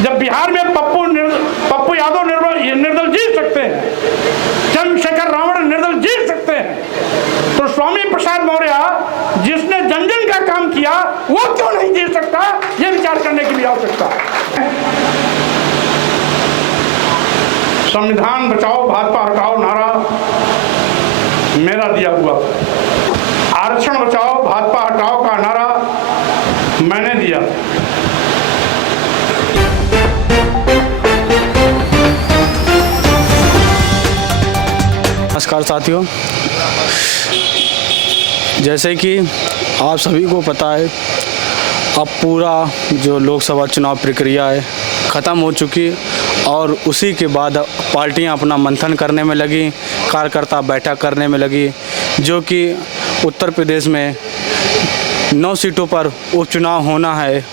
जब बिहार में पप्पू यादव निर्दल जीत सकते हैं, चंद्रशेखर रावण निर्दल जीत सकते हैं, तो स्वामी प्रसाद मौर्य जिसने जन जन का काम किया वो क्यों नहीं जीत सकता? ये विचार करने की भी आवश्यकता है। संविधान बचाओ भाजपा हटाओ नारा मेरा दिया हुआ, आरक्षण बचाओ भाजपा हटाओ का नारा मैंने दिया। नमस्कार साथियों, जैसे कि आप सभी को पता है, अब पूरा जो लोकसभा चुनाव प्रक्रिया है ख़त्म हो चुकी और उसी के बाद पार्टियां अपना मंथन करने में लगी, कार्यकर्ता बैठक करने में लगी, जो कि उत्तर प्रदेश में 9 सीटों पर उपचुनाव होना है,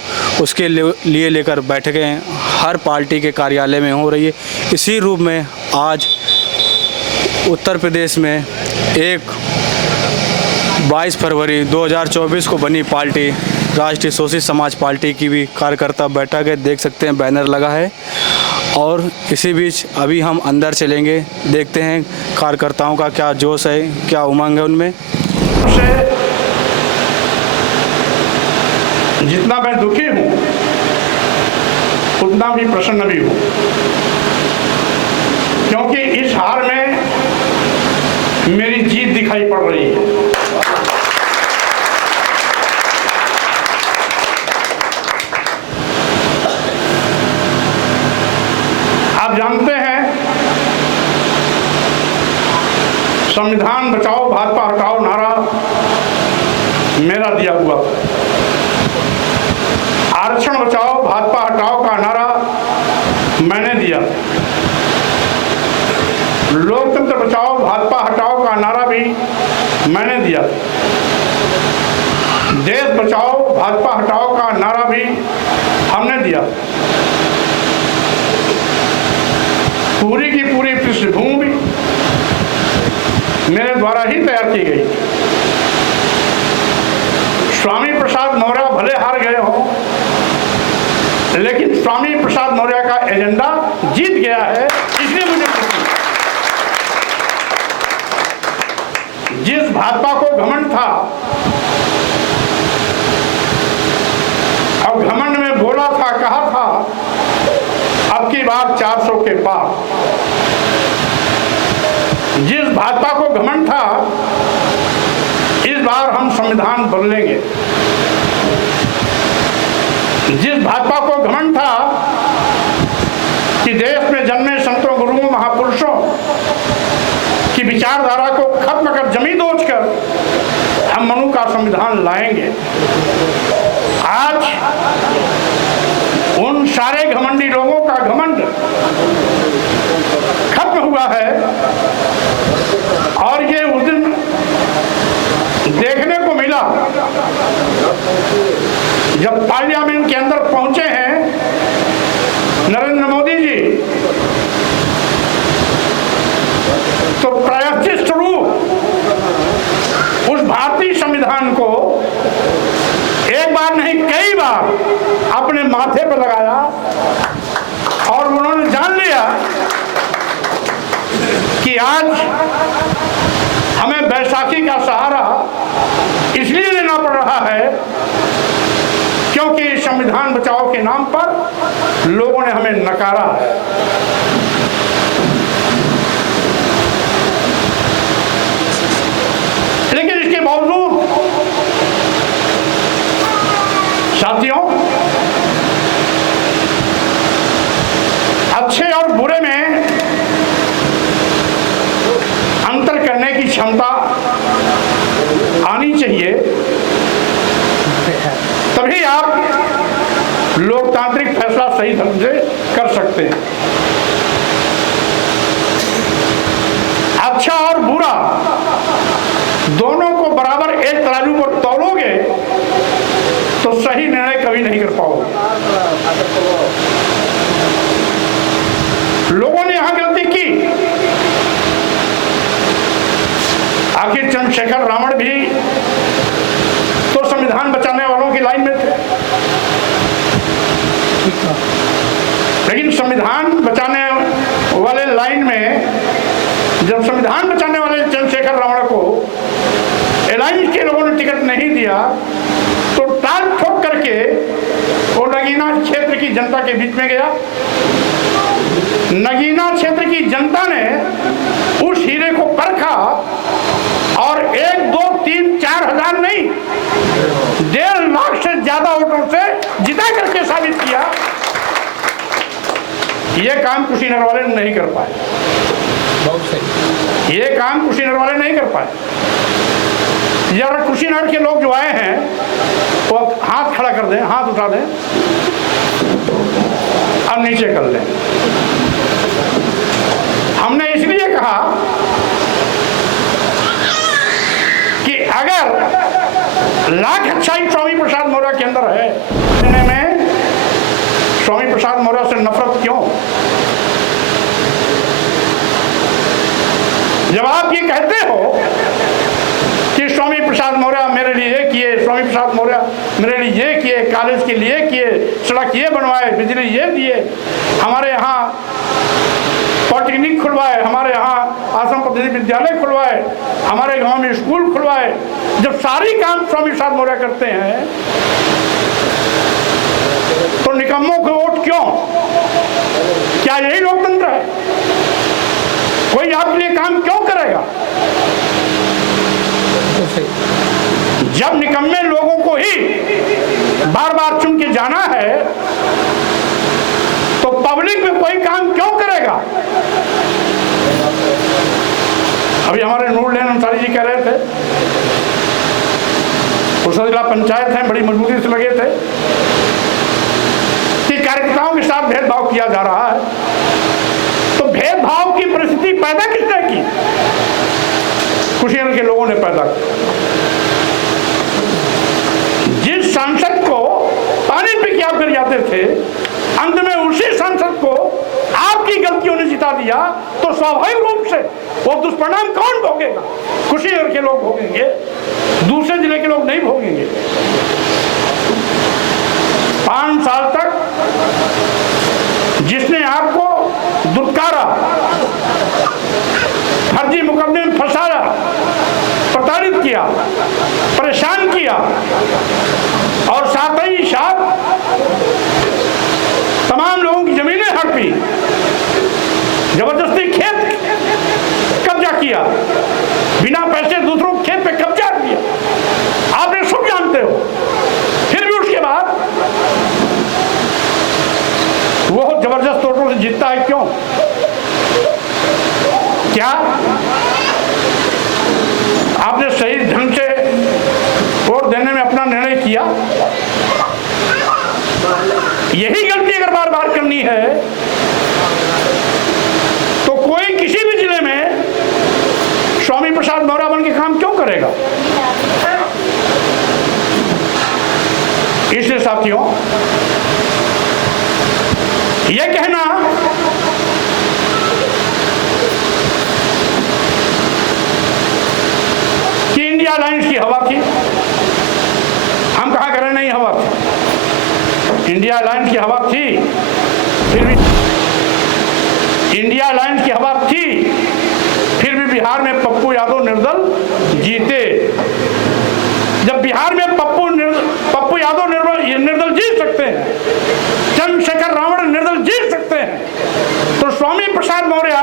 उसके लिए लेकर बैठकें हर पार्टी के कार्यालय में हो रही है। इसी रूप में आज उत्तर प्रदेश में एक 22 फरवरी 2024 को बनी पार्टी राष्ट्रीय सोशलिस्ट समाज पार्टी की भी कार्यकर्ता बैठक है। देख सकते हैं बैनर लगा है और इसी बीच अभी हम अंदर चलेंगे, देखते हैं कार्यकर्ताओं का क्या जोश है, क्या उमंग है उनमें। जितना मैं दुखी हूँ उतना भी प्रसन्न भी हूँ, क्योंकि इस हार में मेरी जीत दिखाई पड़ रही है। आप जानते हैं, संविधान बचाओ भाजपा हटाओ नारा मेरा दिया हुआ, आरक्षण बचाओ भाजपा हटाओ का नारा मैंने दिया, लोकतंत्र बचाओ भाजपा हटाओ का नारा भी मैंने दिया, देश बचाओ भाजपा हटाओ का नारा भी हमने दिया। पूरी की पूरी पृष्ठभूमि मेरे द्वारा ही तैयार की गई। स्वामी प्रसाद मौर्य भले हार गए हो, लेकिन स्वामी प्रसाद मौर्य का एजेंडा जीत गया है, इसलिए मुझे खुशी। जिस भाजपा को घमंड था और घमंड में बोला था, कहा था अब की बार 400 के पार, जिस भाजपा को घमंड था इस बार हम संविधान बदलेंगे, जिस भाजपा को घमंड था कि देश में जन्मे संतों गुरुओं महापुरुषों की विचारधारा को खत्म कर जमीन दोच कर हम मनु का संविधान लाएंगे, आज उन सारे घमंडी लोगों का घमंड खत्म हुआ है। और ये उस दिन देखने को मिला जब पार्लियामेंट के अंदर पहुंचे हैं नरेंद्र मोदी जी, तो प्रायश्चित स्वरूप उस भारतीय संविधान को एक बार नहीं कई बार अपने माथे पर लगाया और उन्होंने जान लिया कि आज हमें बैसाखी का सहारा इसलिए लेना पड़ रहा है क्योंकि संविधान बचाओ के नाम पर लोगों ने हमें नकारा है। लेकिन इसके बावजूद साथियों, अच्छे और बुरे में अंतर करने की क्षमता आनी चाहिए, तभी आप लोकतांत्रिक फैसला सही ढंग से कर सकते हैं। अच्छा और बुरा दोनों को बराबर एक तराजू पर तौलोगे तो सही निर्णय कभी नहीं कर पाओगे। लोगों ने यहां गलती की, आखिर चंद्रशेखर रावण भी तो संविधान बचाने वालों की लाइन में थे। लेकिन संविधान बचाने वाले लाइन में जब संविधान बचाने वाले चंद्रशेखर रावण को अलायंस के लोगों ने टिकट नहीं दिया तो टाल ठोक करके वो नगीना क्षेत्र की जनता के बीच में गया। नगीना क्षेत्र की जनता ने उस हीरे को परखा और 1, 2, 3, 4 हजार नहीं 1.5 लाख से ज्यादा वोटों से जिता करके साबित किया। ये काम कुशीनगर वाले नहीं कर पाए, ये काम कुशीनगर वाले नहीं कर पाए। जरा कुशीनगर के लोग जो आए हैं वो हाथ खड़ा कर दें, हाथ उठा दें, अब नीचे कर लें। हमने इसलिए कहा कि अगर लाख अच्छाई स्वामी प्रसाद मौर्य के अंदर है, कहने में स्वामी प्रसाद मौर्य से नफरत क्यों? जब आप ये कहते हो कि स्वामी प्रसाद मौर्य मेरे लिए ये किए, स्वामी प्रसाद मौर्य मेरे लिए ये किए, कॉलेज के लिए किए, सड़क ये बनवाए, बिजली ये दिए, हमारे यहाँ पॉलिटेक्निक खुलवाए, हमारे यहाँ आश्रम पद्धति विद्यालय खुलवाए, हमारे गांव में स्कूल खुलवाए, जब सारी काम स्वामी प्रसाद मौर्य करते हैं तो निकम्मों को वोट क्यों? क्या यही लोकतंत्र है? कोई आपके लिए काम क्यों करेगा? जब निकम्मे लोगों को ही बार बार चुन के जाना है तो पब्लिक में कोई काम क्यों करेगा? अभी हमारे नूरुल्लाह अंसारी जी कह रहे थे, जिला पंचायत है, बड़ी मजबूती से लगे थे कि कार्यकर्ताओं के साथ भेदभाव किया जा रहा है। तो भेदभाव की परिस्थिति पैदा किसने की? कुशीनगर के लोगों ने पैदा की। जिस सांसद को पानी पी के आप गिर जाते थे, अंत में उसी सांसद को आपकी गलतियों ने जिता दिया, तो स्वाभाविक रूप से वो दुष्परिणाम कौन भोगेगा? कुशीनगर के लोग भोगेंगे, दूसरे जिले के लोग नहीं भोगेंगे। 5 साल तक जिसने आपको दुत्कारा, फर्जी मुकदमे में फंसाया, प्रताड़ित किया, परेशान किया और साथ ही साथ तमाम लोगों की जमीनें हड़पी, जबरदस्ती खेत कब्जा किया, बिना पैसे दूसरों के खेत पे कब्जा किया, आपने सब जानते हो। फिर भी उसके बाद वो जबरदस्त वोटों से जीतता है, क्यों? क्या आपने सही ढंग से वोट देने में अपना निर्णय किया? यही गलती अगर बार बार करनी है तो कोई किसी भी जिले में स्वामी प्रसाद मौर्य बन के काम क्यों करेगा? इसलिए साथियों, यह कहना कि इंडिया अलायंस की हवा थी, हम कहा करें नहीं हवा थी। इंडिया अलायंस की हवा थी, फिर भी इंडिया अलायंस की हवा थी, फिर भी बिहार में पप्पू यादव निर्दल जीते। जब बिहार में पप्पू यादव निर्दल जीत सकते हैं, चंद्रशेखर रावण निर्दल जीत सकते हैं, तो स्वामी प्रसाद मौर्य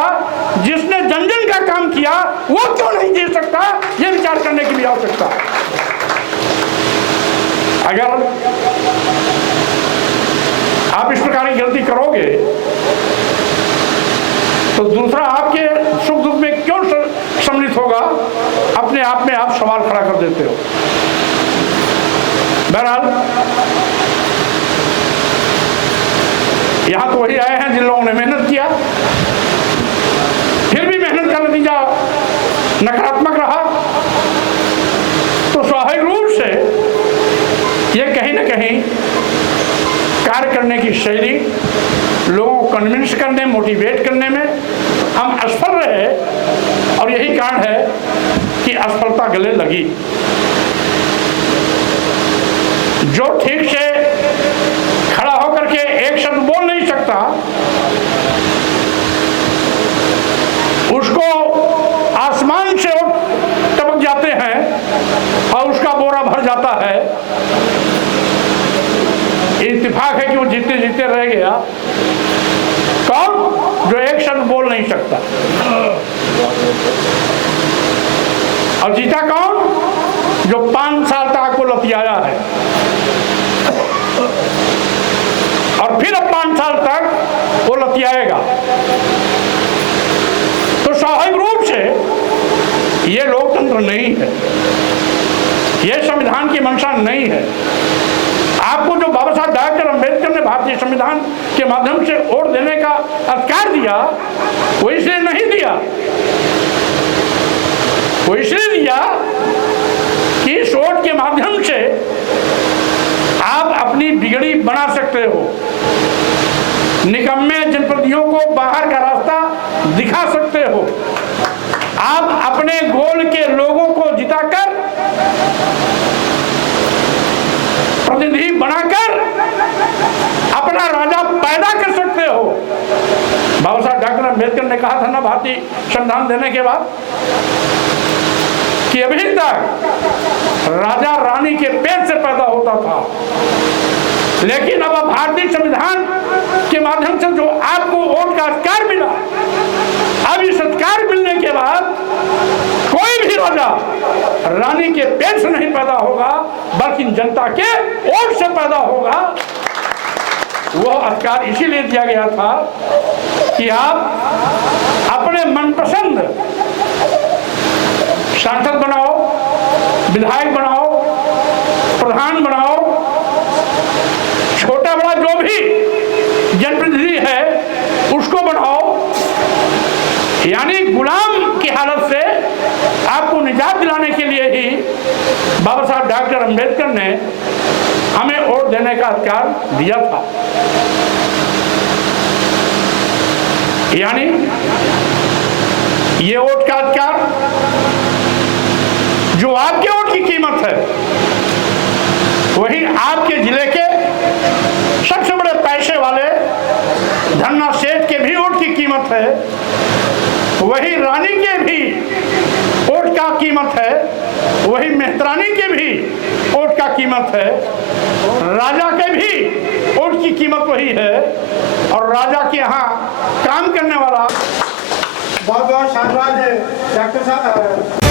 जिसने जन जन का काम किया वो क्यों नहीं जीत सकता? यह विचार करने की भी आवश्यकता है। अगर आप इस प्रकार की गलती करोगे तो दूसरा आपके सुख दुख में क्यों सम्मिलित होगा? अपने आप में आप सवाल खड़ा कर देते हो। बहरहाल यहां तो वही आए हैं जिन लोगों ने मेहनत किया, फिर भी मेहनत का नतीजा नकारात्मक रहा, तो स्वाभाविक रूप से यह कहीं ना कहीं कार्य करने की शैली, लोगों को कन्विंस करने, मोटिवेट करने में हम असफल रहे, और यही कारण है कि असफलता गले लगी। जो ठीक से खड़ा होकर के एक शब्द बोल नहीं सकता, उसको आसमान से टपक जाते हैं और उसका बोरा भर जाता है। इत्तेफाक है कि वो जीते जीते रह गया। कौन? जो एक शब्द बोल नहीं सकता। और जीता कौन? जो 5 साल तक आपको लतियाया है और फिर अब 5 साल तक वो लतियाएगा। तो स्वाभाविक रूप से ये लोकतंत्र नहीं है, ये संविधान की मंशा नहीं है। आपको जो बाबा साहब डॉक्टर अम्बेडकर ने भारतीय संविधान के माध्यम से वोट देने का अधिकार दिया, वो इसलिए नहीं दिया, वो इसलिए दिया कि इस वोट के माध्यम से आप अपनी बिगड़ी बना सकते हो, निकम्मे जनप्रतिनिधियों को बाहर का रास्ता दिखा सकते हो, आप अपने गोल के लोगों को जिताकर प्रतिनिधि बनाकर अपना राजा पैदा कर सकते हो। बाबा साहब डॉक्टर अम्बेडकर ने कहा था ना भारतीय संविधान देने के बाद कि अभी तक राजा रानी के पेट से पैदा होता था, लेकिन अब भारतीय संविधान के माध्यम से जो आपको वोट का अधिकार मिला, अब इस अधिकार मिलने के बाद कोई भी राजा रानी के पेट से नहीं पैदा होगा, बल्कि जनता के वोट से पैदा होगा। वह अधिकार इसीलिए दिया गया था कि आप अपने मनपसंद सांसद बनाओ, विधायक बनाओ, प्रधान बनाओ, छोटा बड़ा जो भी जनप्रतिनिधि है उसको बनाओ। यानी गुलाम की हालत से आपको निजात दिलाने के लिए ही बाबा साहब डॉक्टर अम्बेडकर ने हमें वोट देने का अधिकार दिया था। यानी ये वोट का अधिकार जो आपके वोट की कीमत है, वही आपके जिले के सबसे बड़े पैसे वाले धन्ना सेठ के भी वोट की कीमत है, वही रानी के भी वोट का कीमत है, वही मेहतरानी के भी वोट का कीमत है, राजा के भी वोट की कीमत वही है। और राजा के यहाँ काम करने वाला बहुत बहुत शानदार है डॉक्टर साहब।